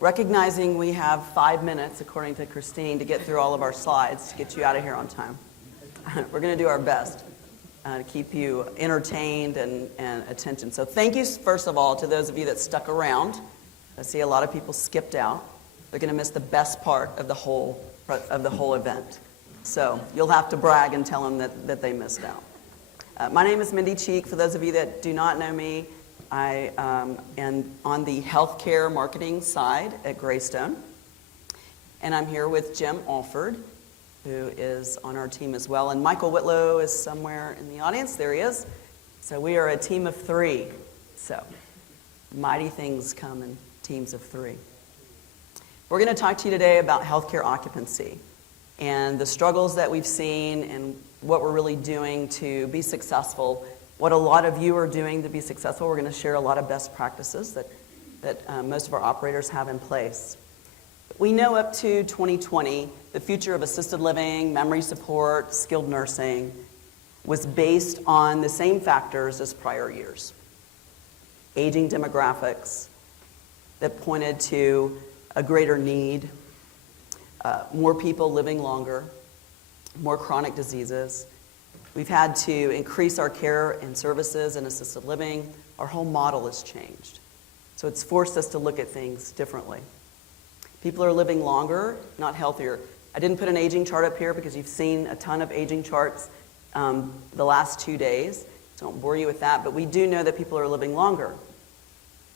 recognizing we have 5 minutes, according to Christine, to get through all of our slides to get you out of here on time. We're going to do our best to keep you entertained and attention. So thank you, first of all, to those of you that stuck around. I see a lot of people skipped out. They're going to miss the best part of the whole event. So you'll have to brag and tell them that they missed out. My name is Mindy. For those of you that do not know me, I am on the healthcare marketing side at Greystone. And I'm here with Jim Alford, who is on our team as well. And Michael Whitlow is somewhere in the audience. There he is. So we are a team of 3. So mighty things come in teams of 3. We're going to talk to you today about healthcare occupancy and the struggles that we've seen and what we're really doing to be successful. What a lot of you are doing to be successful. We're going to share a lot of best practices that most of our operators have in place. We know up to 2020, the future of assisted living, memory support, skilled nursing was based on the same factors as prior years. Aging demographics that pointed to a greater need, more people living longer, more chronic diseases. We've had to increase our care and services in assisted living. Our whole model has changed. So it's forced us to look at things differently. People are living longer, not healthier. I didn't put an aging chart up here because you've seen a ton of aging charts the last 2 days. So I won't bore you with that, but we do know that people are living longer.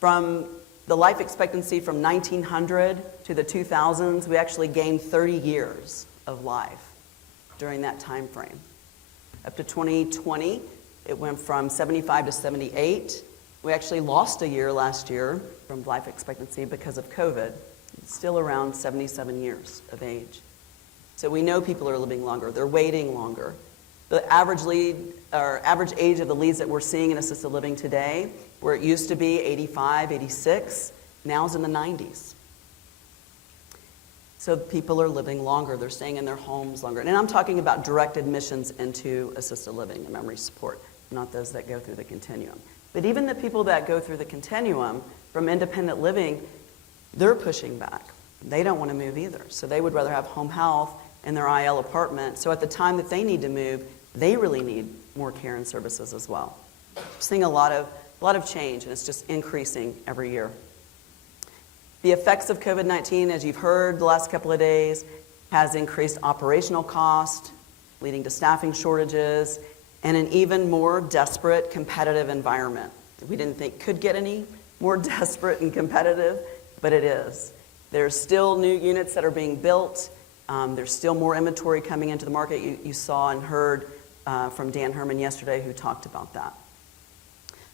From the life expectancy from 1900 to the 2000s, we actually gained 30 years of life during that time frame. Up to 2020, it went from 75 to 78. We actually lost a year last year from life expectancy because of COVID. It's still around 77 years of age. So we know people are living longer. They're waiting longer. The average age of the leads that we're seeing in assisted living today, where it used to be 85, 86, now is in the 90s. So people are living longer. They're staying in their homes longer. And I'm talking about direct admissions into assisted living and memory support, not those that go through the continuum. But even the people that go through the continuum from independent living, they're pushing back. They don't want to move either. So they would rather have home health in their IL apartment. So at the time that they need to move, they really need more care and services as well. We're seeing a lot of change, and it's just increasing every year. The effects of COVID-19, as you've heard the last couple of days, has increased operational cost, leading to staffing shortages, and an even more desperate competitive environment. We didn't think could get any more desperate and competitive, but it is. There's still new units that are being built. There's still more inventory coming into the market. You saw and heard from Dan Herman yesterday who talked about that.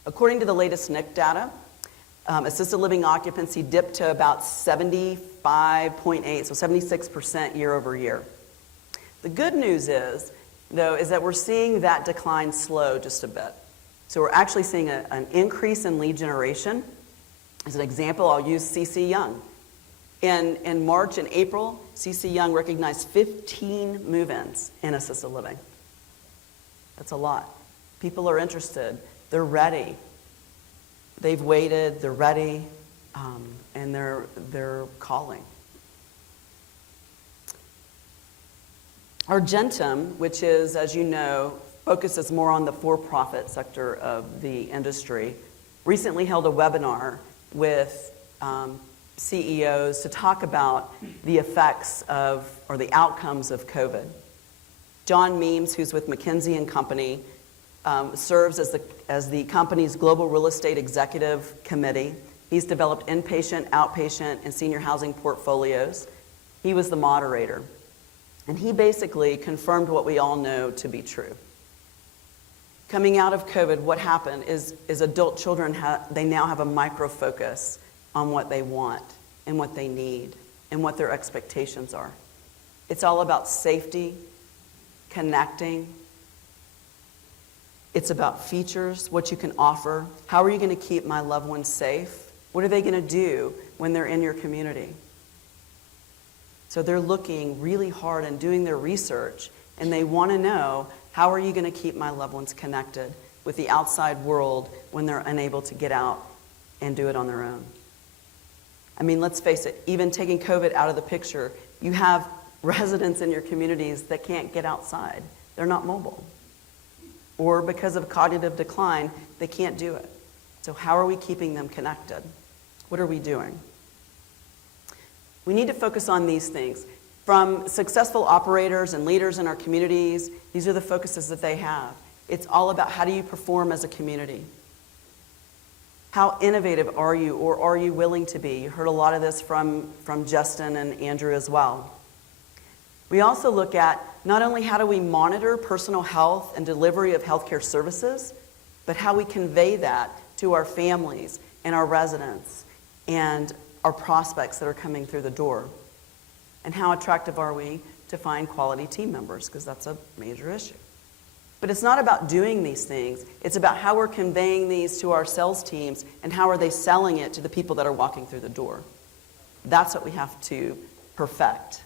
According to the latest NIC data, assisted living occupancy dipped to about 75.8, so 76% year over year. The good news is, though, is that we're seeing that decline slow just a bit. So we're actually seeing an increase in lead generation. As an example, I'll use CC Young. In March and April, CC Young recognized 15 move-ins in assisted living. That's a lot. People are interested. They're ready. They've waited. They're ready, and they're calling. Argentum, which is, as you know, focuses more on the for-profit sector of the industry, recently held a webinar with CEOs to talk about the effects of, or the outcomes of COVID. John Meems, who's with McKinsey and Company, serves as the company's global real estate executive committee. He's developed inpatient, outpatient, and senior housing portfolios. He was the moderator. And he basically confirmed what we all know to be true. Coming out of COVID, what happened is adult children, they now have a micro-focus on what they want and what they need and what their expectations are. It's all about safety, connecting. It's about features, what you can offer. How are you going to keep my loved ones safe? What are they going to do when they're in your community? So they're looking really hard and doing their research, and they want to know, how are you going to keep my loved ones connected with the outside world when they're unable to get out and do it on their own? I mean, let's face it, even taking COVID out of the picture, you have residents in your communities that can't get outside. They're not mobile. Or because of cognitive decline, they can't do it. So how are we keeping them connected? What are we doing? We need to focus on these things. From successful operators and leaders in our communities, these are the focuses that they have. It's all about how do you perform as a community? How innovative are you, or are you willing to be? You heard a lot of this from Justin and Andrew as well. We also look at not only how do we monitor personal health and delivery of healthcare services, but how we convey that to our families and our residents and our prospects that are coming through the door. And how attractive are we to find quality team members, because that's a major issue. But it's not about doing these things. It's about how we're conveying these to our sales teams and how are they selling it to the people that are walking through the door. That's what we have to perfect.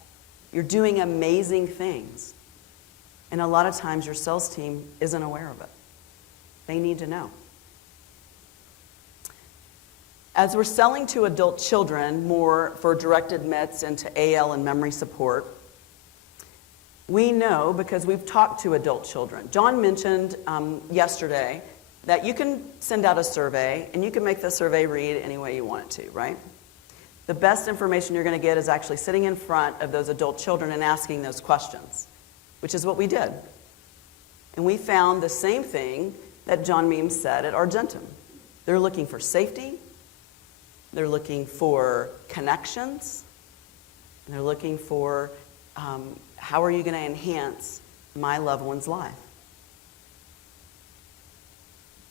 You're doing amazing things. And a lot of times your sales team isn't aware of it. They need to know. As we're selling to adult children more for direct admits into AL and memory support, we know because we've talked to adult children. John mentioned yesterday that you can send out a survey and you can make the survey read any way you want it to, right? The best information you're going to get is actually sitting in front of those adult children and asking those questions, which is what we did. And we found the same thing that John Meems said at Argentum. They're looking for safety, they're looking for connections, and they're looking for how are you going to enhance my loved one's life?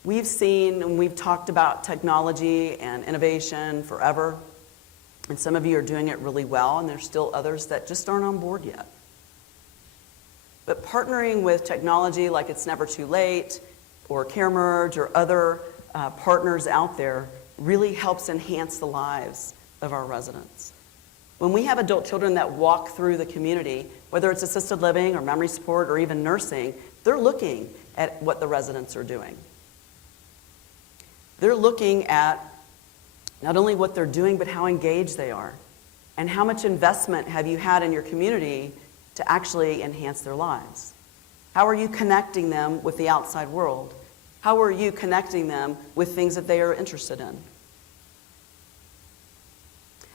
We've seen and we've talked about technology and innovation forever, and some of you are doing it really well, and there's still others that just aren't on board yet. But partnering with technology like It's Never Too Late or CareMerge or other partners out there really helps enhance the lives of our residents. When we have adult children that walk through the community, whether it's assisted living or memory support or even nursing, they're looking at what the residents are doing. They're looking at not only what they're doing, but how engaged they are. And how much investment have you had in your community to actually enhance their lives? How are you connecting them with the outside world? How are you connecting them with things that they are interested in?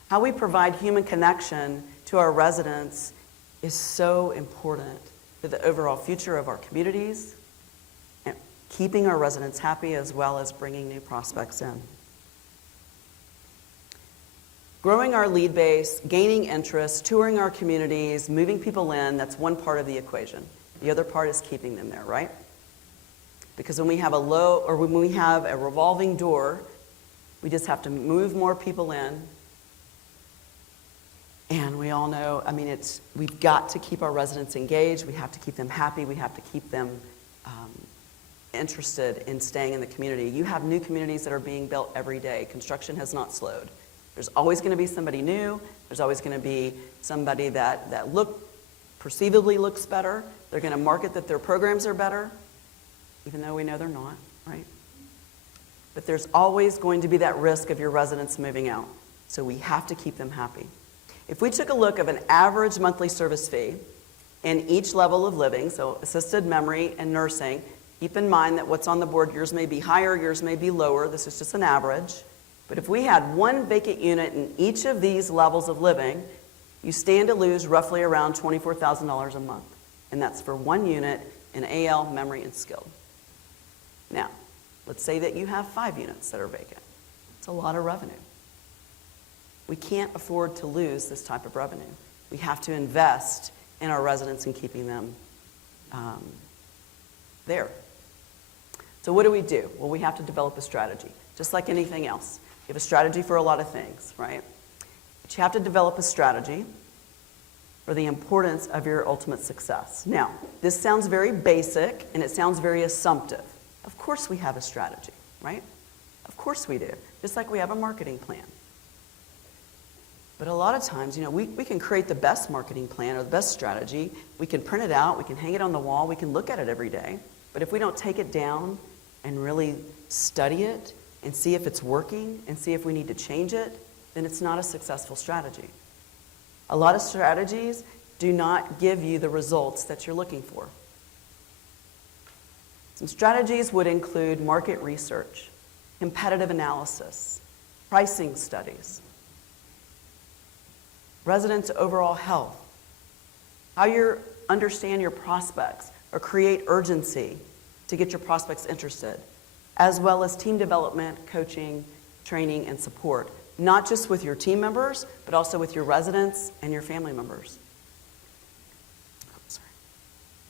How we provide human connection to our residents is so important to the overall future of our communities and keeping our residents happy as well as bringing new prospects in. Growing our lead base, gaining interest, touring our communities, moving people in, that's one part of the equation. The other part is keeping them there, right? Because when we have when we have a revolving door, we just have to move more people in. And we all know, I mean, we've got to keep our residents engaged. We have to keep them happy. We have to keep them interested in staying in the community. You have new communities that are being built every day. Construction has not slowed. There's always going to be somebody new. There's always going to be somebody that perceivably looks better. They're going to market that their programs are better, even though we know they're not, right? But there's always going to be that risk of your residents moving out. So we have to keep them happy. If we took a look of an average monthly service fee in each level of living, so assisted memory and nursing, keep in mind that what's on the board, yours may be higher, yours may be lower. This is just an average. But if we had one vacant unit in each of these levels of living, you stand to lose roughly around $24,000 a month. And that's for one unit in AL, memory, and skilled. Now, let's say that you have 5 units that are vacant. It's a lot of revenue. We can't afford to lose this type of revenue. We have to invest in our residents and keeping them there. So what do? Well, we have to develop a strategy, just like anything else. You have a strategy for a lot of things, right? But you have to develop a strategy for the importance of your ultimate success. Now, this sounds very basic and it sounds very assumptive. Of course we have a strategy, right? Of course we do, just like we have a marketing plan. But a lot of times, we can create the best marketing plan or the best strategy. We can print it out, we can hang it on the wall, we can look at it every day. But if we don't take it down and really study it and see if it's working and see if we need to change it, then it's not a successful strategy. A lot of strategies do not give you the results that you're looking for. Some strategies would include market research, competitive analysis, pricing studies, residents' overall health, how you understand your prospects or create urgency to get your prospects interested, as well as team development, coaching, training, and support, not just with your team members, but also with your residents and your family members.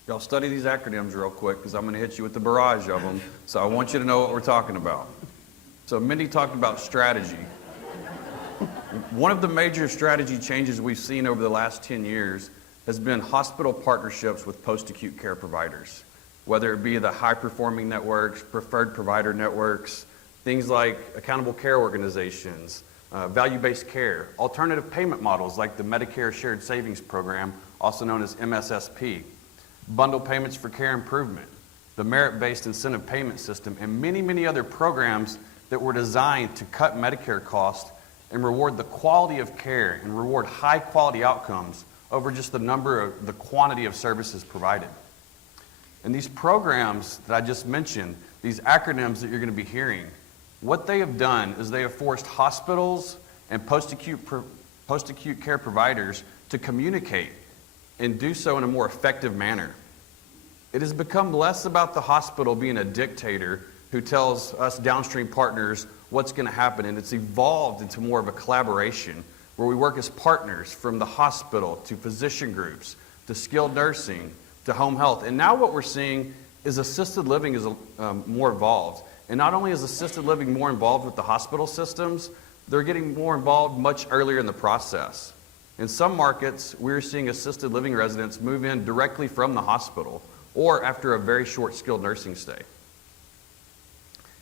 Y'all study these acronyms real quick because I'm going to hit you with the barrage of them. So I want you to know what we're talking about. So Mindy talked about strategy. One of the major strategy changes we've seen over the last 10 years has been hospital partnerships with post-acute care providers, whether it be the high-performing networks, preferred provider networks, things like accountable care organizations, value-based care, alternative payment models like the Medicare Shared Savings Program, also known as MSSP, bundle payments for care improvement, the merit-based incentive payment system, and many, many other programs that were designed to cut Medicare costs and reward the quality of care and reward high-quality outcomes over just the quantity of services provided. And these programs that I just mentioned, these acronyms that you're going to be hearing, what they have done is they have forced hospitals and post-acute care providers to communicate and do so in a more effective manner. It has become less about the hospital being a dictator who tells us downstream partners what's going to happen, and it's evolved into more of a collaboration where we work as partners from the hospital to physician groups to skilled nursing to home health. And now what we're seeing is assisted living is more involved. And not only is assisted living more involved with the hospital systems, they're getting more involved much earlier in the process. In some markets, we're seeing assisted living residents move in directly from the hospital or after a very short skilled nursing stay.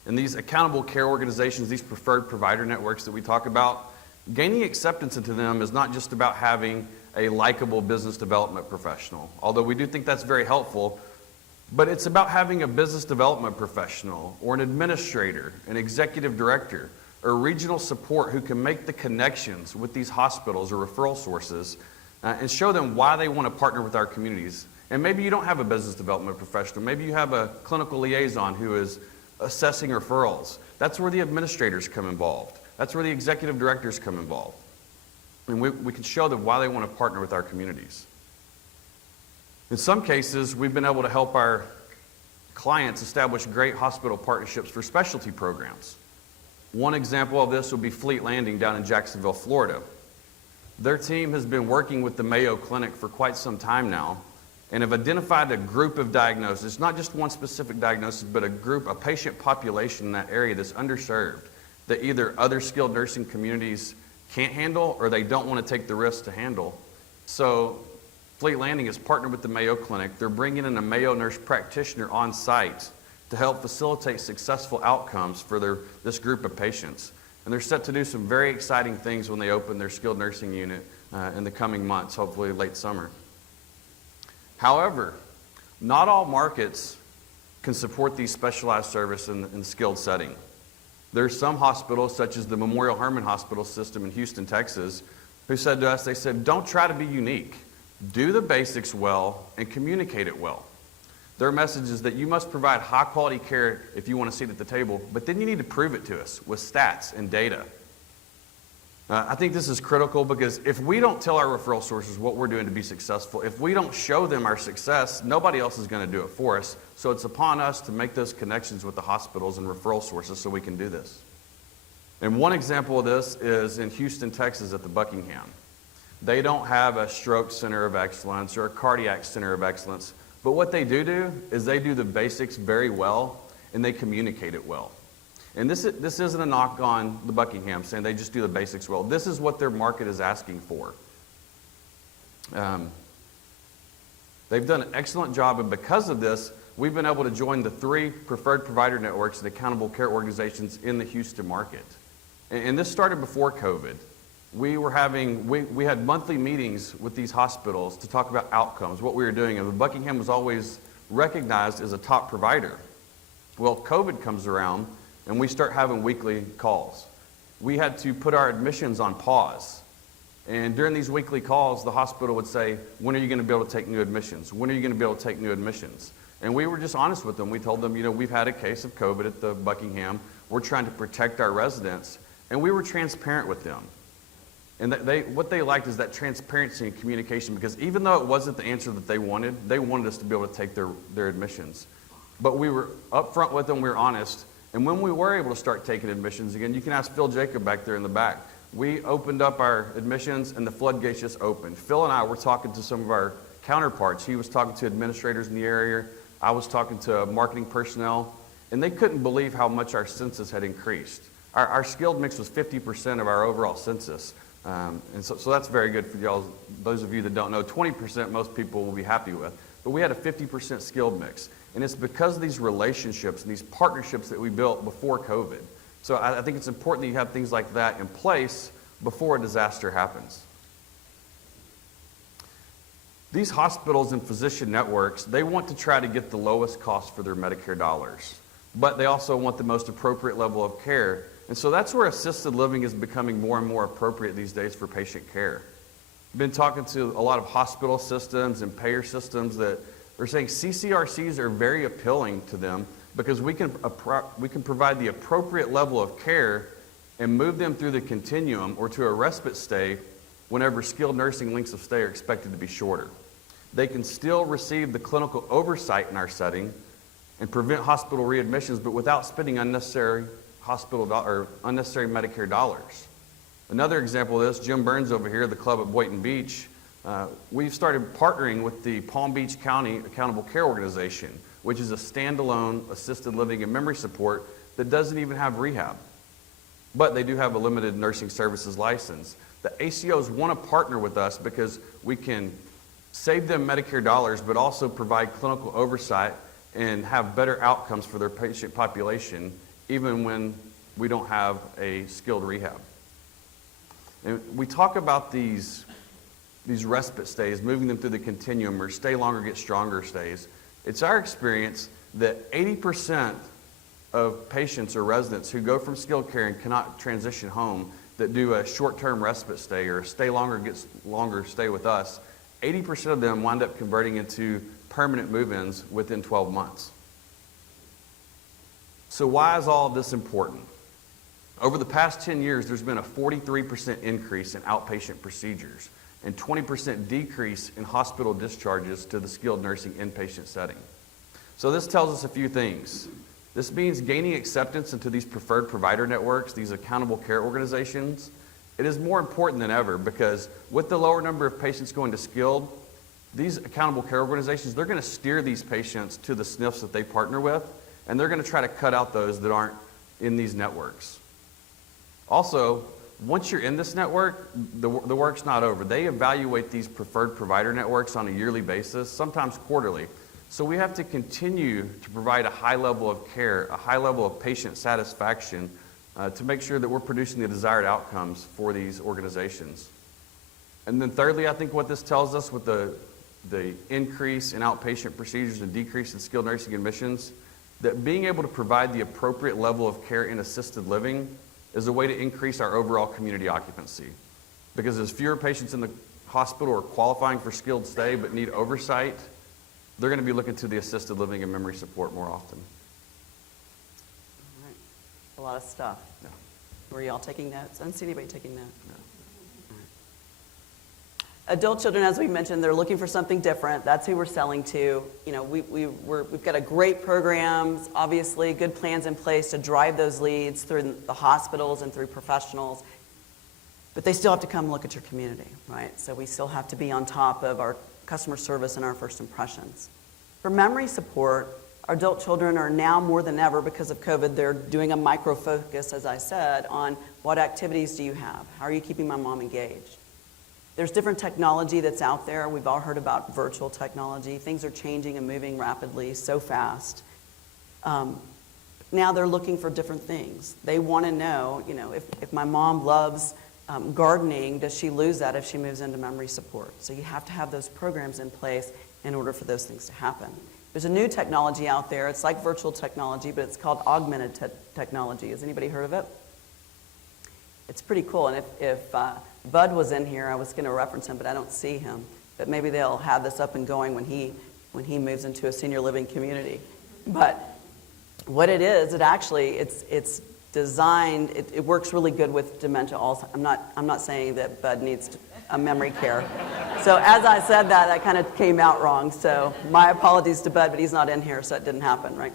And these accountable care organizations, these preferred provider networks that we talk about, gaining acceptance into them is not just about having a likable business development professional, although we do think that's very helpful, but it's about having a business development professional or an administrator, an executive director, or regional support who can make the connections with these hospitals or referral sources and show them why they want to partner with our communities. And maybe you don't have a business development professional. Maybe you have a clinical liaison who is assessing referrals. That's where the administrators come involved. That's where the executive directors come involved. And we can show them why they want to partner with our communities. In some cases, we've been able to help our clients establish great hospital partnerships for specialty programs. One example of this would be Fleet Landing down in Jacksonville, Florida. Their team has been working with the Mayo Clinic for quite some time now and have identified a group of diagnoses, not just one specific diagnosis, but a patient population in that area that's underserved, that either other skilled nursing communities can't handle or they don't want to take the risk to handle. So Fleet Landing has partnered with the Mayo Clinic. They're bringing in a Mayo nurse practitioner on site to help facilitate successful outcomes for this group of patients. And they're set to do some very exciting things when they open their skilled nursing unit in the coming months, hopefully late summer. However, not all markets can support these specialized service in the skilled setting. There are some hospitals, such as the Memorial Hermann Hospital System in Houston, Texas, who said to us, they said, don't try to be unique. Do the basics well and communicate it well. Their message is that you must provide high-quality care if you want to sit at the table, but then you need to prove it to us with stats and data. I think this is critical because if we don't tell our referral sources what we're doing to be successful, if we don't show them our success, nobody else is going to do it for us. So it's upon us to make those connections with the hospitals and referral sources so we can do this. And one example of this is in Houston, Texas at the Buckingham. They don't have a stroke center of excellence or a cardiac center of excellence. But what they do is they do the basics very well, and they communicate it well. And this isn't a knock on the Buckingham saying they just do the basics well. This is what their market is asking for. They've done an excellent job, and because of this, we've been able to join the 3 preferred provider networks and accountable care organizations in the Houston market. And this started before COVID. We had monthly meetings with these hospitals to talk about outcomes, what we were doing, and the Buckingham was always recognized as a top provider. Well, COVID comes around, and we start having weekly calls. we had to put our admissions on pause. And during these weekly calls, the hospital would say, when are you going to be able to take new admissions? When are you going to be able to take new admissions? And we were just honest with them. We told them, we've had a case of COVID at the Buckingham. We're trying to protect our residents. And we were transparent with them. And what they liked is that transparency and communication, because even though it wasn't the answer that they wanted us to be able to take their admissions. But we were upfront with them, we were honest. And when we were able to start taking admissions again, you can ask Phil Jacob back there in the back. We opened up our admissions and the floodgates just opened. Phil and I were talking to some of our counterparts. He was talking to administrators in the area. I was talking to marketing personnel. And they couldn't believe how much our census had increased. Our skilled mix was 50% of our overall census. And so that's very good for y'all. Those of you that don't know, 20% most people will be happy with. But we had a 50% skilled mix. And it's because of these relationships and these partnerships that we built before COVID. So I think it's important that you have things like that in place before a disaster happens. These hospitals and physician networks, they want to try to get the lowest cost for their Medicare dollars, but they also want the most appropriate level of care. And so that's where assisted living is becoming more and more appropriate these days for patient care. I've been talking to a lot of hospital systems and payer systems that are saying CCRCs are very appealing to them because we can provide the appropriate level of care and move them through the continuum or to a respite stay whenever skilled nursing lengths of stay are expected to be shorter. They can still receive the clinical oversight in our setting and prevent hospital readmissions, but without spending unnecessary unnecessary Medicare dollars. Another example of this, Jim Burns over here, the club at Boynton Beach, we've started partnering with the Palm Beach County Accountable Care Organization, which is a standalone assisted living and memory support that doesn't even have rehab. But they do have a limited nursing services license. The ACOs want to partner with us because we can save them Medicare dollars, but also provide clinical oversight and have better outcomes for their patient population, even when we don't have a skilled rehab. And we talk about these respite stays, moving them through the continuum or stay longer, get stronger stays. It's our experience that 80% of patients or residents who go from skilled care and cannot transition home that do a short-term respite stay or stay longer, gets longer stay with us, 80% of them wind up converting into permanent move-ins within 12 months. So why is all of this important? Over the past 10 years, there's been a 43% increase in outpatient procedures and 20% decrease in hospital discharges to the skilled nursing inpatient setting. So this tells us a few things. This means gaining acceptance into these preferred provider networks, these accountable care organizations. It is more important than ever because with the lower number of patients going to skilled, these accountable care organizations, they're going to steer these patients to the SNFs that they partner with, and they're going to try to cut out those that aren't in these networks. Also, once you're in this network, the work's not over. They evaluate these preferred provider networks on a yearly basis, sometimes quarterly. So we have to continue to provide a high level of care, a high level of patient satisfaction to make sure that we're producing the desired outcomes for these organizations. And then thirdly, I think what this tells us with the increase in outpatient procedures and decrease in skilled nursing admissions, that being able to provide the appropriate level of care in assisted living is a way to increase our overall community occupancy. Because as fewer patients in the hospital are qualifying for skilled stay but need oversight, they're going to be looking to the assisted living and memory support more often. All right. A lot of stuff. Yeah. Were y'all taking notes? I don't see anybody taking notes. Yeah. Adult children, as we mentioned, they're looking for something different. That's who we're selling to. You know, we've got a great programs, obviously, good plans in place to drive those leads through the hospitals and through professionals. But they still have to come look at your community, right? So we still have to be on top of our customer service and our first impressions. For memory support, our adult children are now more than ever, because of COVID, they're doing a micro focus, as I said, on what activities do you have? How are you keeping my mom engaged? There's different technology that's out there. We've all heard about virtual technology. Things are changing and moving rapidly, so fast. Now they're looking for different things. They want to know, if my mom loves gardening, does she lose that if she moves into memory support? So you have to have those programs in place in order for those things to happen. There's a new technology out there. It's like virtual technology, but it's called augmented technology. Has anybody heard of it? It's pretty cool. And if Bud was in here, I was going to reference him, but I don't see him. But maybe they'll have this up and going when he moves into a senior living community. But what it is, it's designed. It works really good with dementia. Also, I'm not saying that Bud needs a memory care. So as I said that kind of came out wrong. So my apologies to Bud, but he's not in here, so it didn't happen, right?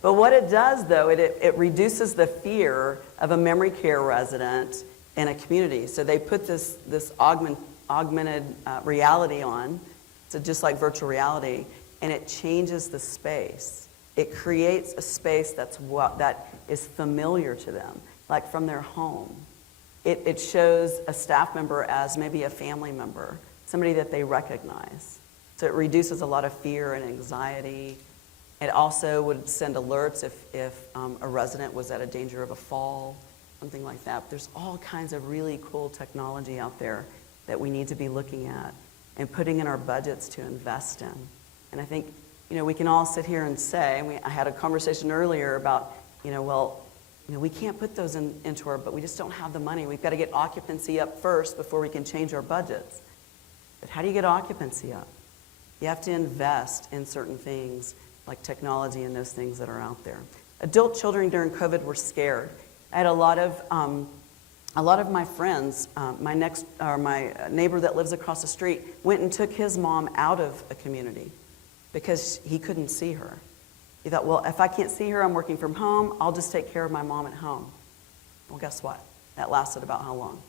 But what it does, though, it reduces the fear of a memory care resident in a community. So they put this augmented reality on, so just like virtual reality, and it changes the space. It creates a space that is familiar to them, like from their home. It shows a staff member as maybe a family member, somebody that they recognize. So it reduces a lot of fear and anxiety. It also would send alerts if a resident was at a danger of a fall, something like that. There's all kinds of really cool technology out there that we need to be looking at and putting in our budgets to invest in. And I think, we can all sit here and say, I had a conversation earlier about, we can't put those into our, but we just don't have the money. We've got to get occupancy up first before we can change our budgets. But how do you get occupancy up? You have to invest in certain things like technology and those things that are out there. Adult children during COVID were scared. I had a lot of my friends, my neighbor that lives across the street went and took his mom out of a community because he couldn't see her. He thought, well, if I can't see her, I'm working from home, I'll just take care of my mom at home. Well, guess what? That lasted about how long?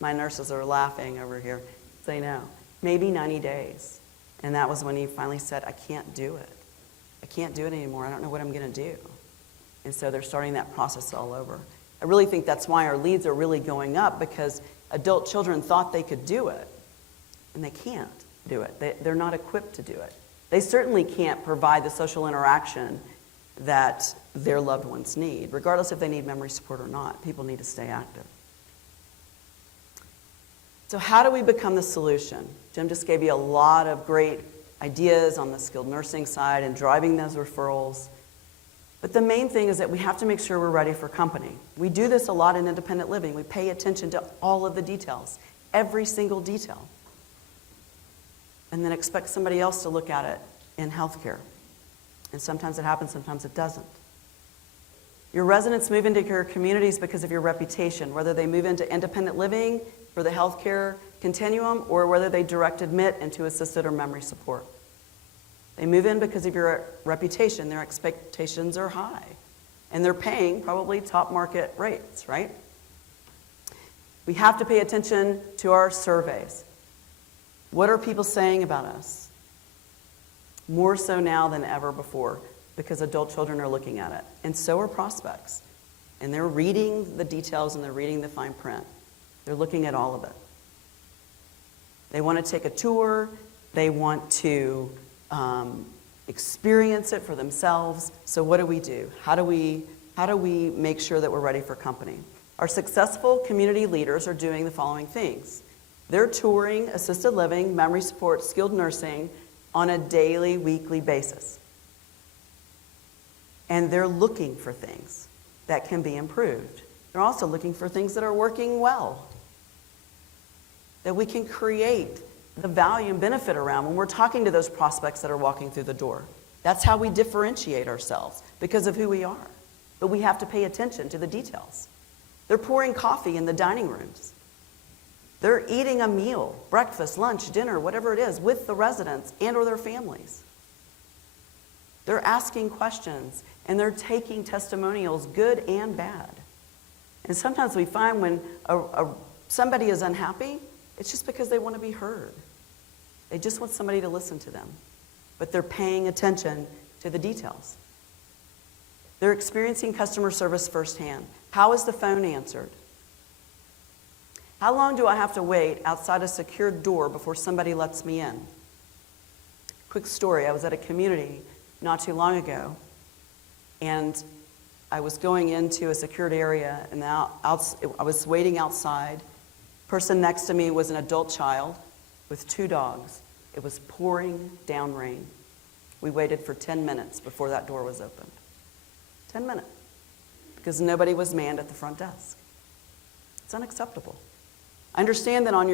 My nurses are laughing over here. They know. Maybe 90 days. And that was when he finally said, I can't do it. I can't do it anymore. I don't know what I'm going to do. And so they're starting that process all over. I really think that's why our leads are really going up, because adult children thought they could do it, and they can't do it. They're not equipped to do it. They certainly can't provide the social interaction that their loved ones need, regardless if they need memory support or not. People need to stay active. So how do we become the solution? Jim just gave you a lot of great ideas on the skilled nursing side and driving those referrals. But the main thing is that we have to make sure we're ready for company. We do this a lot in independent living. We pay attention to all of the details, every single detail, and then expect somebody else to look at it in healthcare. And sometimes it happens, sometimes it doesn't. Your residents move into your communities because of your reputation, whether they move into independent living for the healthcare continuum or whether they direct admit into assisted or memory support. They move in because of your reputation. Their expectations are high, and they're paying probably top market rates, right? We have to pay attention to our surveys. What are people saying about us? More so now than ever before, because adult children are looking at it, and so are prospects. And they're reading the details and they're reading the fine print. They're looking at all of it. They want to take a tour. They want to experience it for themselves. So what do? How do we make sure that we're ready for company? Our successful community leaders are doing the following things. They're touring assisted living, memory support, skilled nursing on a daily, weekly basis. And they're looking for things that can be improved. They're also looking for things that are working well, that we can create the value and benefit around when we're talking to those prospects that are walking through the door. That's how we differentiate ourselves, because of who we are. But we have to pay attention to the details. They're pouring coffee in the dining rooms. They're eating a meal, breakfast, lunch, dinner, whatever it is, with the residents and or their families. They're asking questions, and they're taking testimonials, good and bad. And sometimes we find when somebody is unhappy, it's just because they want to be heard. They just want somebody to listen to them. But they're paying attention to the details. They're experiencing customer service firsthand. How is the phone answered? How long do I have to wait outside a secured door before somebody lets me in? Quick story, I was at a community not too long ago, and I was going into a secured area, and I was waiting outside. Person next to me was an adult child with 2 dogs. It was pouring down rain. We waited for 10 minutes before that door was opened. 10 minutes. because nobody was manned at the front desk. It's unacceptable. I understand that on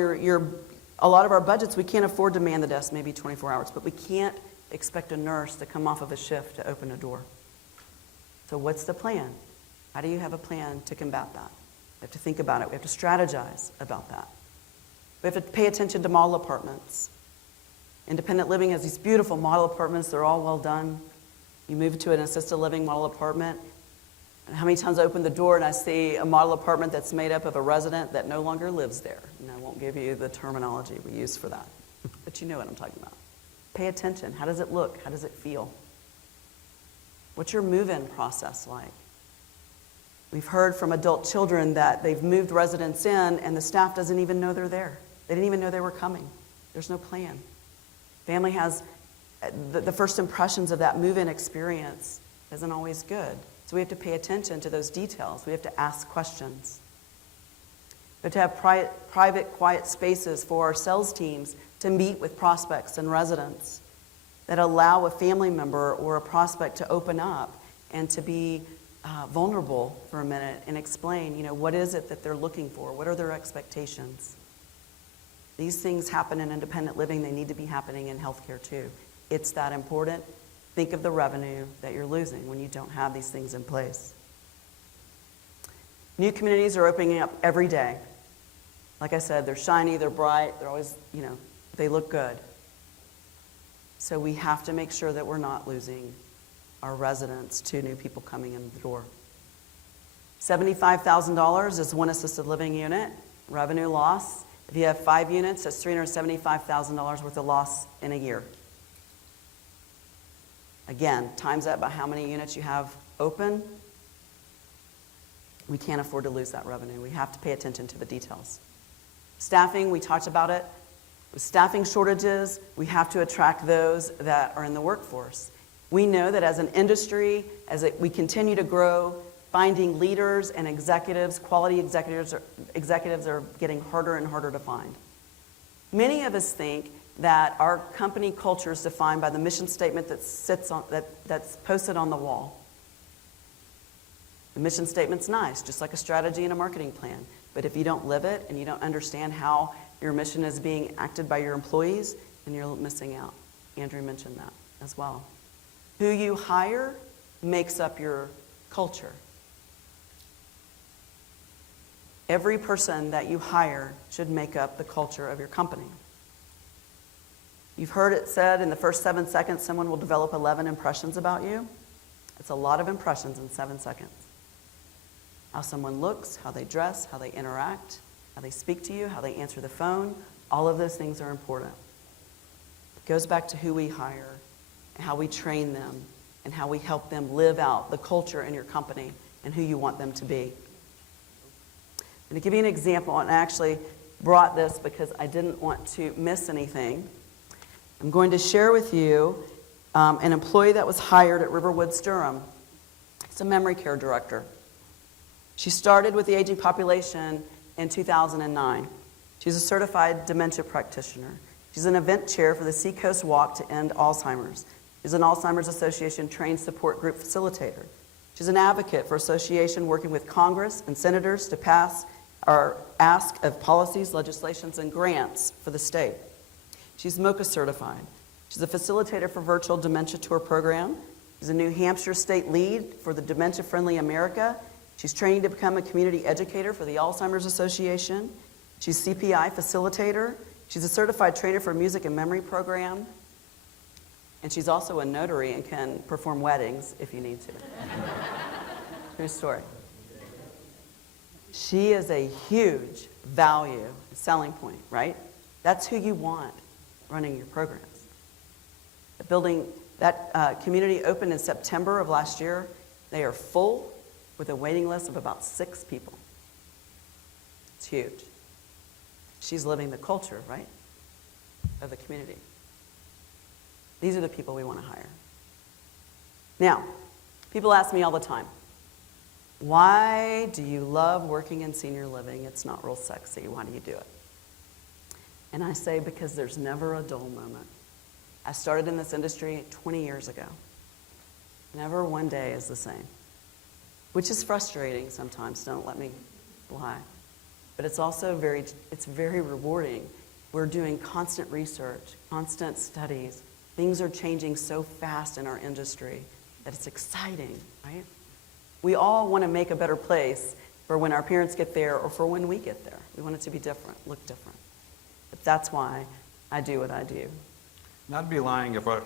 a lot of our budgets, we can't afford to man the desk maybe 24 hours, but we can't expect a nurse to come off of a shift to open a door. So what's the plan? How do you have a plan to combat that? We have to think about it. We have to strategize about that. We have to pay attention to model apartments. Independent living has these beautiful model apartments. They're all well done. You move to an assisted living model apartment. And how many times I open the door and I see a model apartment that's made up of a resident that no longer lives there. And I won't give you the terminology we use for that. But you know what I'm talking about. Pay attention. How does it look? How does it feel? What's your move-in process like? We've heard from adult children that they've moved residents in and the staff doesn't even know they're there. They didn't even know they were coming. There's no plan. Family has, the first impressions of that move-in experience isn't always good. So we have to pay attention to those details. We have to ask questions. We have to have private, quiet spaces for our sales teams to meet with prospects and residents that allow a family member or a prospect to open up and to be vulnerable for a minute and explain, what is it that they're looking for? What are their expectations? These things happen in independent living. They need to be happening in healthcare too. It's that important. Think of the revenue that you're losing when you don't have these things in place. New communities are opening up every day. Like I said, they're shiny, they're bright, they're always, they look good. So we have to make sure that we're not losing our residents to new people coming in the door. $75,000 is one assisted living unit, revenue loss. If you have 5 units, that's $375,000 worth of loss in a year. Again, times that by how many units you have open. We can't afford to lose that revenue. We have to pay attention to the details. Staffing, we talked about it. With staffing shortages, we have to attract those that are in the workforce. We know that as an industry, we continue to grow, finding leaders and executives, quality executives are getting harder and harder to find. Many of us think that our company culture is defined by the mission statement that's posted on the wall. The mission statement's nice, just like a strategy and a marketing plan. But if you don't live it and you don't understand how your mission is being acted by your employees, then you're missing out. Andrew mentioned that as well. Who you hire makes up your culture. Every person that you hire should make up the culture of your company. You've heard it said in the first 7 seconds, someone will develop 11 impressions about you. It's a lot of impressions in 7 seconds. How someone looks, how they dress, how they interact, how they speak to you, how they answer the phone, all of those things are important. It goes back to who we hire, and how we train them, and how we help them live out the culture in your company and who you want them to be. And to give you an example, and I actually brought this because I didn't want to miss anything, I'm going to share with you an employee that was hired at Riverwoods Durham. It's a memory care director. She started with the aging population in 2009. She's a certified dementia practitioner. She's an event chair for the Seacoast Walk to End Alzheimer's. She's an Alzheimer's Association trained support group facilitator. She's an advocate for association working with Congress and senators to pass or ask of policies, legislations, and grants for the state. She's MOCA certified. She's a facilitator for virtual dementia tour program. She's a New Hampshire state lead for the Dementia Friendly America. She's training to become a community educator for the Alzheimer's Association. She's CPI facilitator. She's a certified trainer for music and memory program. And she's also a notary and can perform weddings if you need to. True story. She is a huge value selling point, right? That's who you want running your programs. The building, that community opened in September of last year. They are full with a waiting list of about 6 people. It's huge. She's living the culture, right, of the community. These are the people we want to hire. Now, people ask me all the time, why do you love working in senior living? It's not real sexy. Why do you do it? And I say, because there's never a dull moment. I started in this industry 20 years ago. Never one day is the same. which is frustrating sometimes, don't let me lie. But it's also very rewarding. We're doing constant research, constant studies. Things are changing so fast in our industry that it's exciting, right? We all want to make a better place for when our parents get there or for when we get there. We want it to be different, look different. But that's why I do what I do. And I'd be lying if I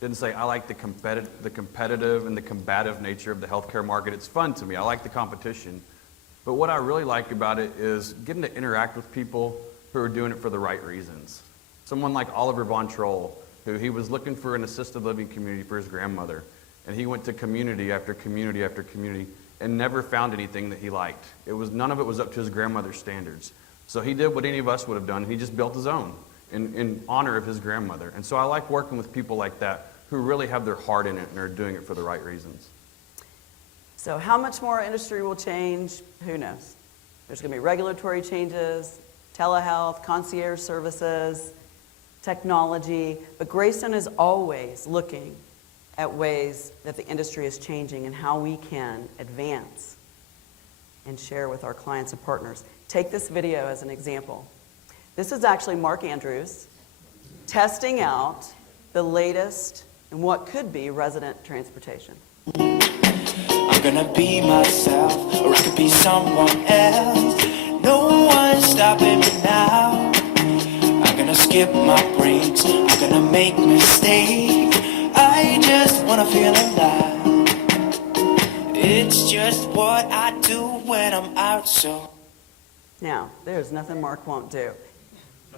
didn't say I like the competitive and the combative nature of the healthcare market. It's fun to me. I like the competition. But what I really like about it is getting to interact with people who are doing it for the right reasons. Someone like Oliver Von Troll, who he was looking for an assisted living community for his grandmother. And he went to community after community after community and never found anything that he liked. None of it was up to his grandmother's standards. So he did what any of us would have done. He just built his own in honor of his grandmother. And so I like working with people like that who really have their heart in it and are doing it for the right reasons. So how much more our industry will change, who knows? There's going to be regulatory changes, telehealth, concierge services, technology, but Greystone is always looking at ways that the industry is changing and how we can advance and share with our clients and partners. Take this video as an example. This is actually Mark Andrews testing out the latest in what could be resident transportation. I'm gonna be myself, or I could be someone else. No one's stopping me now. I'm gonna skip my breaks, I'm gonna make mistakes. I just wanna feel alive. It's just what I do when I'm out, so. Now, there's nothing Mark won't do.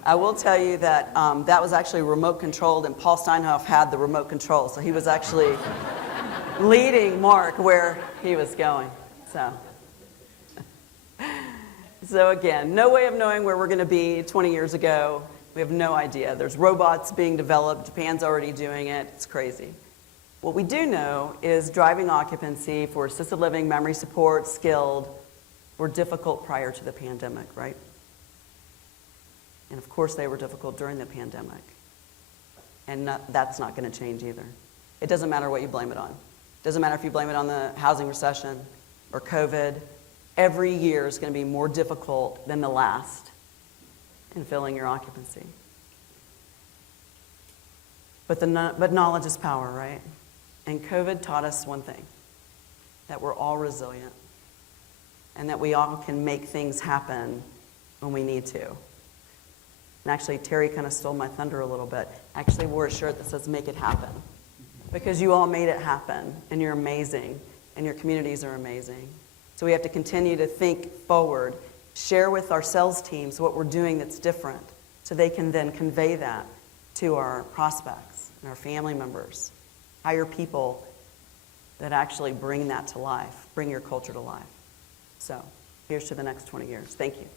I will tell you that that was actually remote controlled, and Paul Steinhoff had the remote control, so he was actually leading Mark where he was going. So again, no way of knowing where we're going to be 20 years ago. We have no idea. There's robots being developed. Japan's already doing it. It's crazy. What we do know is driving occupancy for assisted living, memory support, skilled, were difficult prior to the pandemic, right? And of course they were difficult during the pandemic. And that's not going to change either. It doesn't matter what you blame it on. It doesn't matter if you blame it on the housing recession or COVID. Every year is going to be more difficult than the last in filling your occupancy. But knowledge is power, right? And COVID taught us one thing, that we're all resilient and that we all can make things happen when we need to. And actually, Terry kind of stole my thunder a little bit. I actually wore a shirt that says, "Make it happen." Because you all made it happen, and you're amazing, and your communities are amazing. So we have to continue to think forward, share with our sales teams what we're doing that's different, so they can then convey that to our prospects and our family members. Hire people that actually bring that to life, bring your culture to life. So here's to the next 20 years. Thank you.